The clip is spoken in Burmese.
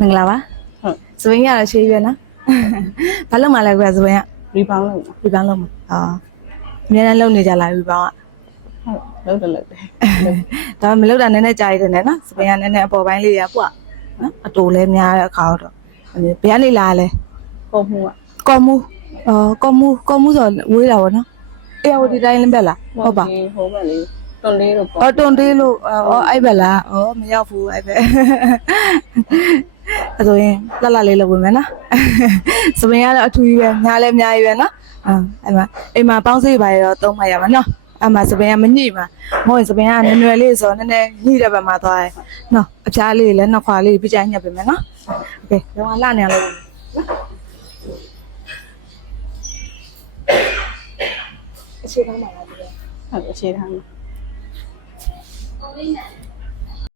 မင်္ဂလာပါဟုတ်စပင်းရတော့ရှေးရွယ်နော်ဘာလို့မှလဲကွာစပင်းက ရီဘောင်းလုံး ဒီပန်းလုံးမှာအများနဲ့လုံနေကြလားဒီပန်းက ဟုတ်လုံးတယ် ဒါမလုံတာနည်းနည်းကြာရတယ်နော်စပင်းကနည်းနည်းအပေါ်ပိုင်းလေးရပွားနော်အတူလဲများတဲ့အခါတော့ဘယ်ကနေလာလဲ ပုံမှုက ကော်မူကော်မူဆိုဝေးတာဗောနော်အေးဟိုဒီတိုင်းလင်းပဲလားဟုတ်ပါ ဟိုဘက်လေးတွန်လေးတို့ပေါ့ တွန်တေးလို့အဲ့ဘက်လားမရောက်ဘူးအဲ့ဘက်အဲ့ဆိုရင်လှလှလေးလုပ်ဝင်မယ်နော်စပင်းကတော့အထူးကြီးပဲညားလဲအများကြီးပဲနော်အဲ့မှာအိမ်မှာပေါင်းစိတ်ပါရတော့သုံးမှရမှာနော်အဲ့မှာစပင်းကမညှိမှာမဟုတ်ရင်စပင်းကနည်းနည်းလေးဆိုနည်းနည်းညှိတဲ့ဘက်မှာသွားတယ်နော်အဖျားလေးလည်းနှစ်ခွာလေးပြကြညက်ပြင်မယ်နော်โอเคတော့လှနေရလို့အခြေခံပါလားဒီ ဟုတ်အခြေထားမှာ နော်